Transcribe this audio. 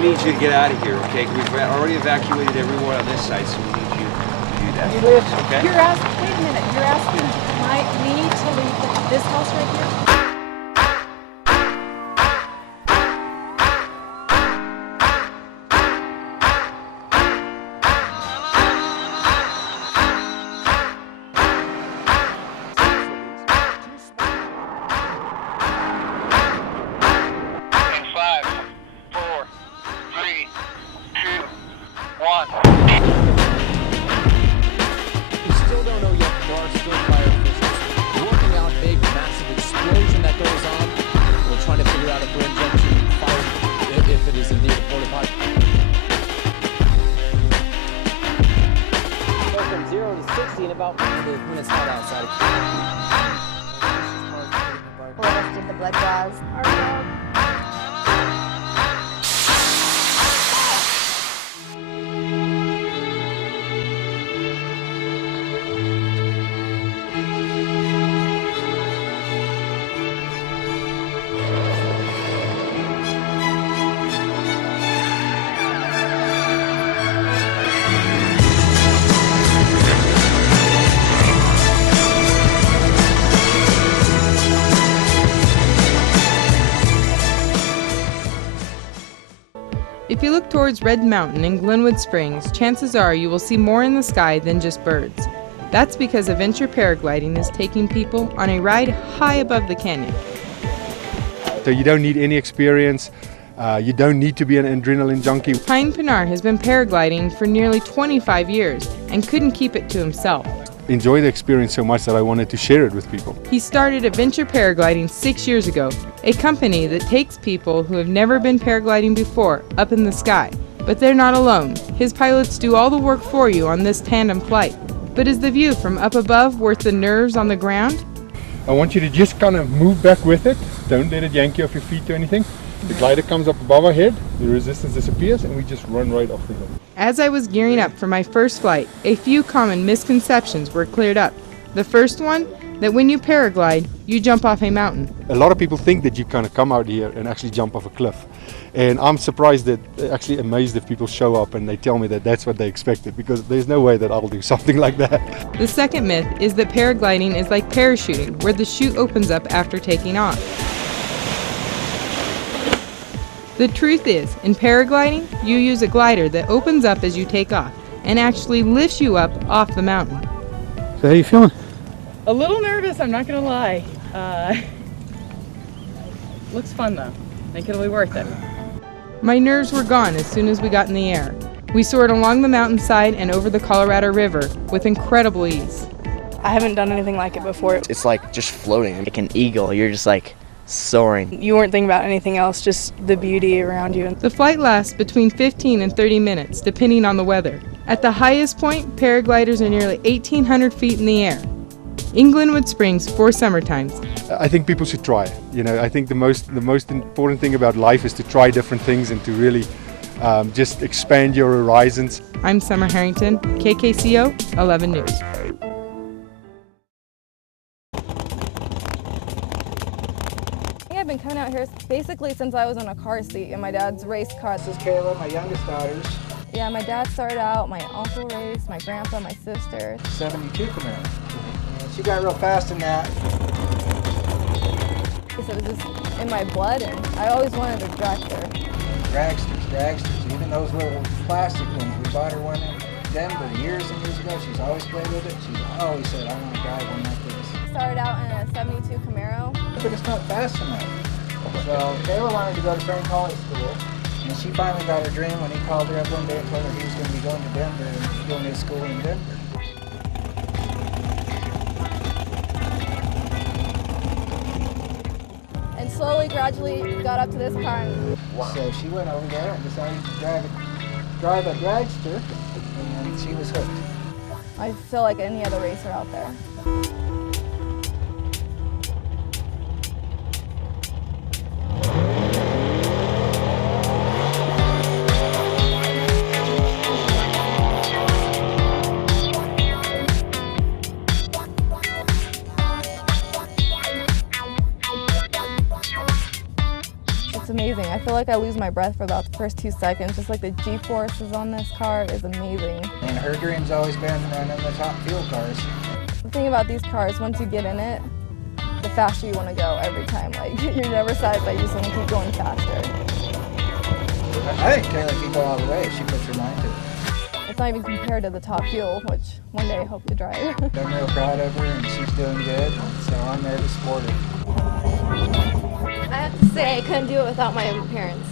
We need you to get out of here, okay? We've already evacuated everyone on this site, so we need you to do that. Okay? You're asking, wait a minute, you're asking me to leave this house right here? We still don't know yet, there are still fire officials. We're working out a big, massive explosion that goes on. We're trying to figure out if we're injecting fire, if it is indeed a porta potty. Go from 0 to 60 in about when it's hot outside. Who else did the blood draws? If you look towards Red Mountain in Glenwood Springs, chances are you will see more in the sky than just birds. That's because adventure paragliding is taking people on a ride high above the canyon. So you don't need any experience, you don't need to be an adrenaline junkie. Pine Pinar has been paragliding for nearly 25 years and couldn't keep it to himself. Enjoy the experience so much that I wanted to share it with people. He started Adventure Paragliding 6 years ago, a company that takes people who have never been paragliding before up in the sky. But they're not alone. His pilots do all the work for you on this tandem flight. But is the view from up above worth the nerves on the ground? I want you to just kind of move back with it. Don't let it yank you off your feet or anything. The glider comes up above our head, the resistance disappears, and we just run right off the hill. As I was gearing up for my first flight, a few common misconceptions were cleared up. The first one, that when you paraglide, you jump off a mountain. A lot of people think that you kind of come out here and actually jump off a cliff. And I'm surprised that, actually amazed if people show up and they tell me that that's what they expected, because there's no way that I'll do something like that. The second myth is that paragliding is like parachuting, where the chute opens up after taking off. The truth is, in paragliding, you use a glider that opens up as you take off and actually lifts you up off the mountain. So how you feeling? A little nervous, I'm not gonna lie. Looks fun though. I think it'll be worth it. My nerves were gone as soon as we got in the air. We soared along the mountainside and over the Colorado River with incredible ease. I haven't done anything like it before. It's like just floating, like an eagle. You're just like soaring. You weren't thinking about anything else, just the beauty around you. The flight lasts between 15 and 30 minutes, depending on the weather. At the highest point, paragliders are nearly 1,800 feet in the air. In Glenwood Springs, 4 summer times. I think people should try it. You know, I think the most important thing about life is to try different things and to really just expand your horizons. I'm Summer Harrington, KKCO 11 News. I've been coming out here basically since I was in a car seat in my dad's race car. This is Kayla, my youngest daughters. Yeah, my dad started out, my uncle raced, my grandpa, my sister. 72 Camaro. And she got real fast in that. So it was just in my blood, and I always wanted a dragster. Dragsters, even those little plastic ones. We bought her one in Denver years and years ago. She's always played with it. She's always said, I want to drive one like this. Started out in a 72 Camaro. But it's not fast enough. So Kayla wanted to go to Frank College School, and she finally got her dream when he called her up one day and told her he was going to be going to Denver and going to school in Denver. And slowly, gradually got up to this car. So she went over there and decided to drive a dragster, and she was hooked. I feel like any other racer out there. It's amazing. I feel like I lose my breath for about the first 2 seconds. Just like the G-forces on this car is amazing. And her dream's always been running the top fuel cars. The thing about these cars, once you get in it, the faster you want to go every time. Like, you're never satisfied, you just want to keep going faster. I think Kayla can go all the way if she puts her mind to it. It's not even compared to the top fuel, which one day I hope to drive. I'm real proud of her and she's doing good, so I'm there to support her. I have to say I couldn't do it without my parents.